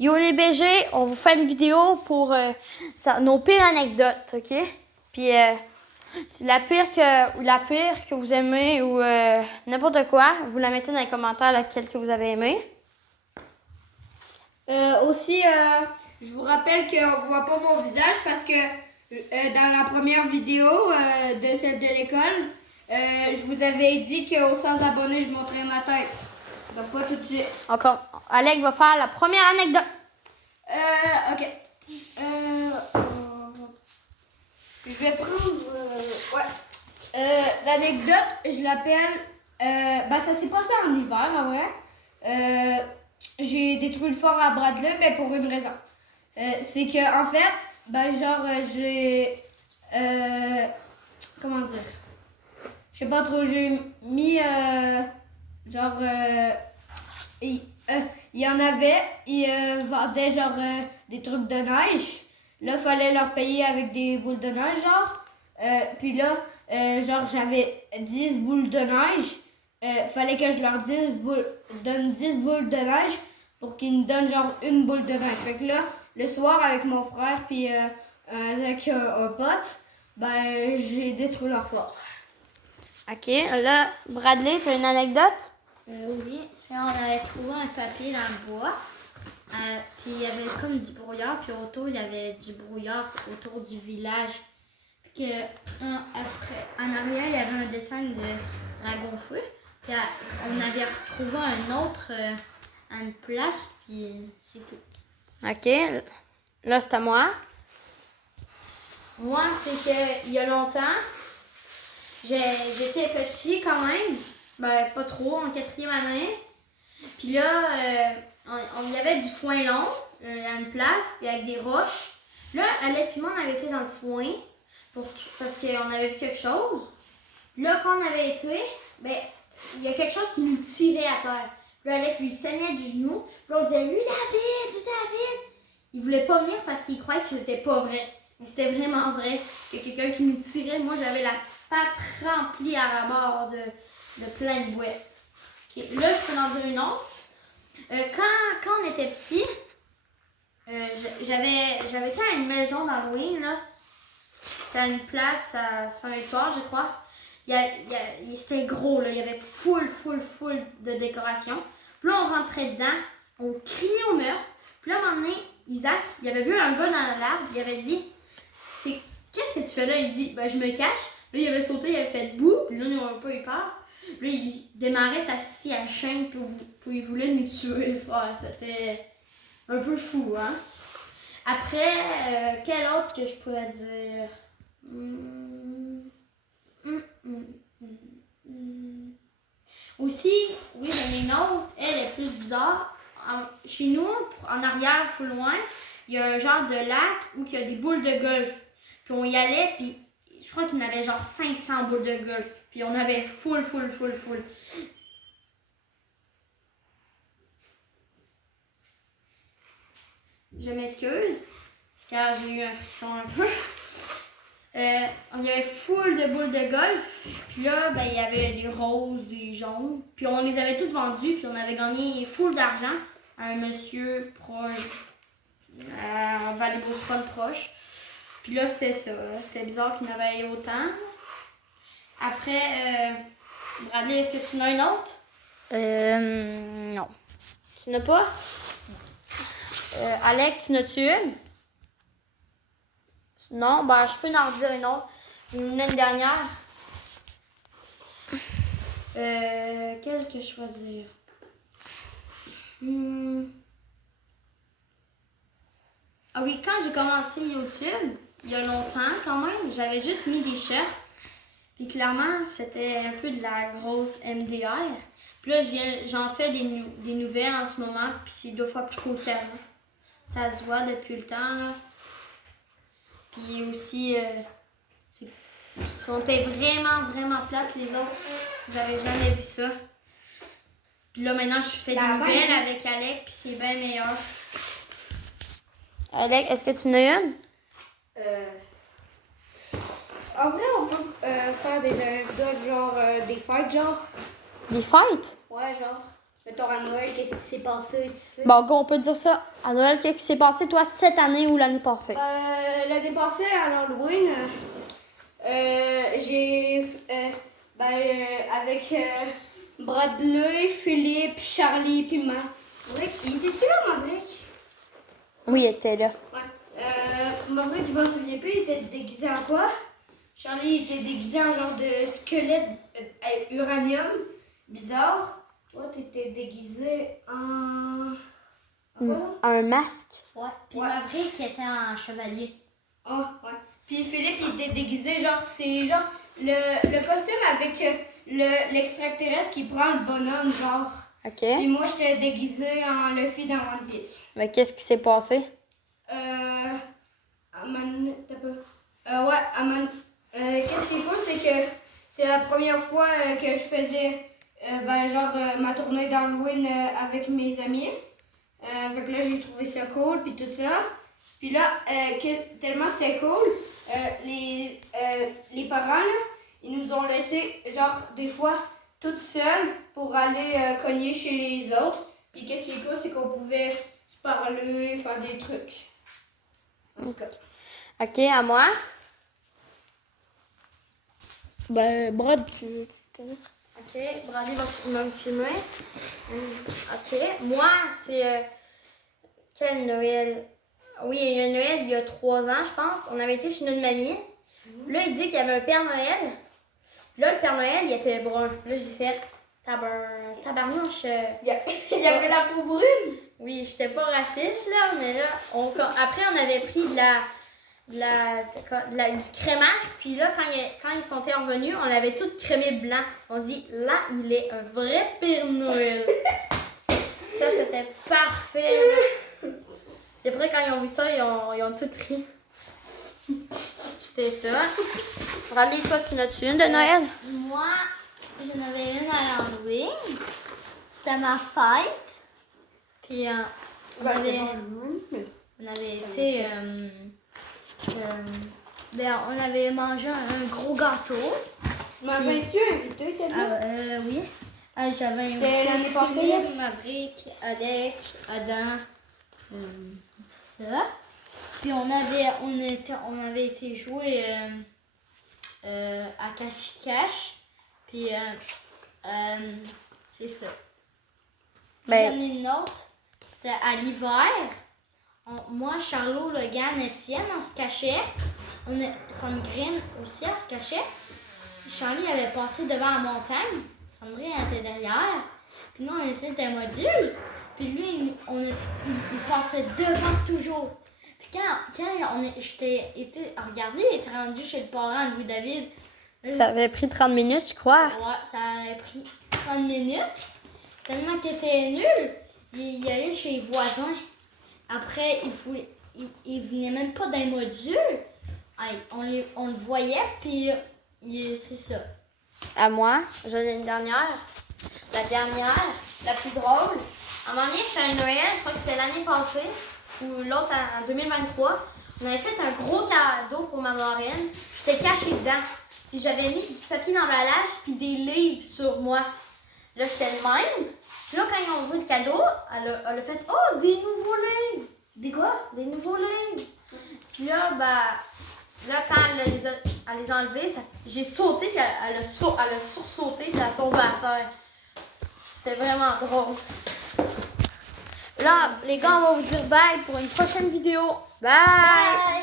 Yo les BG, on vous fait une vidéo pour nos pires anecdotes, ok? Puis c'est la pire que vous aimez ou n'importe quoi, vous la mettez dans les commentaires laquelle que vous avez aimé. Aussi, je vous rappelle qu'on ne voit pas mon visage parce que dans la première vidéo de celle de l'école, je vous avais dit qu'aux 100 abonnés, je montrais ma tête. Donc pas tout de suite. Encore, Alec va faire la première anecdote. Ok. Je vais prendre... l'anecdote, je l'appelle... ça s'est passé en hiver, en vrai. J'ai détruit le fort à Bradley, mais pour une raison. C'est que, en fait, j'ai... comment dire? Je sais pas trop, j'ai mis... il y en avait, ils vendaient des trucs de neige. Là, fallait leur payer avec des boules de neige, puis là, j'avais 10 boules de neige. Fallait que je leur donne 10 boules de neige pour qu'ils me donnent une boule de neige. Fait que là, le soir, avec mon frère, puis avec un pote, j'ai détruit leur fort. Ok, là, Bradley, tu as une anecdote? Oui, c'est on avait trouvé un papier dans le bois. Puis il y avait comme du brouillard, puis autour il y avait du brouillard autour du village. Puis après, en arrière, il y avait un dessin de dragon feu. Puis on avait retrouvé un autre à une place, puis c'est tout. Ok, là c'est à moi. Moi, c'est qu'il y a longtemps, j'étais petit quand même, pas trop, en 4e année. Puis là, on y avait du foin long à une place, puis avec des roches. Là, Alec et moi, on avait été dans le foin parce qu'on avait vu quelque chose. Là, quand on avait été, il y a quelque chose qui nous tirait à terre. Puis là, Alec lui saignait du genou. Puis là, on disait, lui David! Il voulait pas venir parce qu'il croyait que c'était pas vrai. Mais c'était vraiment vrai que quelqu'un qui nous tirait. Moi, j'avais la patte remplie à rabord de plein de bouettes. Okay. Là, je peux en dire une autre. Quand on était petit, j'avais été à une maison d'Halloween, là. C'est une place à Saint-Victoire, je crois. C'était gros, là. Il y avait full de décoration. Puis là, on rentrait dedans, on criait au meurtre. Puis là, à un moment donné, Isaac, il avait vu un gars dans l'arbre, il avait dit, qu'est-ce que tu fais là? Il dit, je me cache. Là, il avait sauté, il avait fait boue. Puis là, nous, on a un peu eu peur. Là, il démarrait sa scie à chaîne, puis il voulait nous tuer. C'était un peu fou, hein? Après, quel autre que je pourrais dire? Aussi, oui, j'en ai une autre. Elle est plus bizarre. Chez nous, en arrière, full loin, il y a un genre de lac où il y a des boules de golf. Puis on y allait, puis je crois qu'il y en avait 500 boules de golf. Puis on avait full. Je m'excuse, car j'ai eu un frisson un peu. On y avait full de boules de golf. Puis là, il y avait des roses, des jaunes. Puis on les avait toutes vendues. Puis on avait gagné full d'argent à un monsieur proche, à Valley-Beauce-Fun proche. Puis là, c'était ça. C'était bizarre qu'il y en avait autant. Après, Bradley, est-ce que tu en as une autre? Non. Tu n'as pas? Alec, tu n'as-tu une? Non, je peux en redire une autre. Une dernière. Quelle que je peux dire? Ah oui, quand j'ai commencé YouTube, il y a longtemps quand même, j'avais juste mis des shirts. Puis clairement, c'était un peu de la grosse MDR. Puis là, j'en fais des nouvelles en ce moment, puis c'est 2 fois plus cool qu'avant. Ça se voit depuis le temps, là. Puis aussi, sont vraiment plates les autres. Vous avez jamais vu ça. Puis là, maintenant, je fais des nouvelles avec Alec, puis c'est bien meilleur. Alec, est-ce que tu en as une? En vrai, on peut faire des anecdotes, des fights, Des fights? Ouais, genre. Mettons à Noël, qu'est-ce qui s'est passé, tu sais. Bon, go, on peut dire ça. À Noël, qu'est-ce qui s'est passé, toi, cette année ou l'année passée? L'année passée, à l'Halloween, j'ai... avec Bradley, Philippe, Charlie, puis Maverick. Il était-tu là, Maverick? Oui, il était là. Ouais. Maverick, je m'en souviens plus, il était déguisé en quoi? Charlie était déguisé en genre de squelette uranium. Bizarre. Toi, t'étais déguisé en... Un masque. Ouais. Puis Ouais. Maverick était en chevalier. Ah, ouais. Puis Philippe, il était déguisé, genre, c'est genre le costume avec l'extraterrestre qui prend le bonhomme, genre. OK. Puis moi, j'étais déguisé en Luffy dans One Piece. Mais qu'est-ce qui s'est passé? T'as pas... ouais, qu'est-ce qui est cool, c'est que c'est la première fois que je faisais, ma tournée d'Halloween avec mes amis. Fait que là, j'ai trouvé ça cool, puis tout ça. Puis là, tellement c'était cool, les parents, là, ils nous ont laissé, genre, des fois, toutes seules pour aller cogner chez les autres. Puis qu'est-ce qui est cool, c'est qu'on pouvait se parler, faire des trucs. En tout cas. OK, à moi. Ben, Brad, tu OK, Bradley va me filmer. OK, moi, c'est... quel Noël? Oui, il y a eu un Noël il y a 3 ans, je pense. On avait été chez notre mamie. Là, il dit qu'il y avait un Père Noël. Là, le Père Noël, il était brun. Là, j'ai fait tabarnouche. Il y avait la peau brune. Oui, j'étais pas raciste, là, mais là, après, on avait pris du crémage, puis là, quand ils sont revenus, on avait tout crémé blanc. On dit, là, il est un vrai Père Noël. Ça, c'était parfait, là. Et après, quand ils ont vu ça, ils ont tout ri. C'était ça. Bradley, toi, tu n'as-tu une de Noël? Moi, j'en avais une à l'Halloween. C'était ma fête. Puis on avait été... on avait mangé un gros gâteau. M'avais-tu invité celle-là? Oui. J'avais C'était l'année passée, là? Philippe, Maverick, Alec, Adam. C'est ça. Puis on avait été jouer à cache-cache. Puis c'est ça. Ben- J'en ai une autre. C'est à l'hiver. Moi, Charlot, Logan, Étienne, on se cachait. Sandrine aussi, elle se cachait. Charlie avait passé devant la montagne. Sandrine était derrière. Puis nous, on était des modules. Puis lui, il passait devant toujours. Puis quand j'étais regardé, il était rendu chez le parent de Louis-David. Ça avait pris 30 minutes, je crois. Ouais, ça avait pris 30 minutes. Tellement qu'il était nul, il allait chez les voisins. Après, il venait même pas d'un module. On le voyait, puis c'est ça. À moi. J'en ai une dernière. La dernière, la plus drôle. À un moment donné, c'était un Noël, je crois que c'était l'année passée, ou l'autre en 2023. On avait fait un gros cadeau pour ma marraine. J'étais cachée dedans. Puis j'avais mis du papier d'emballage puis des livres sur moi. Là, j'étais le même. Puis là, quand ils ont vu le cadeau, elle a fait « Oh, des nouveaux livres! » Des quoi? Des nouveaux livres. Puis là, quand elle les a enlevés, j'ai sauté, puis elle a sursauté, puis elle a tombé à terre. C'était vraiment drôle. Là, les gars, on va vous dire bye pour une prochaine vidéo. Bye! Bye!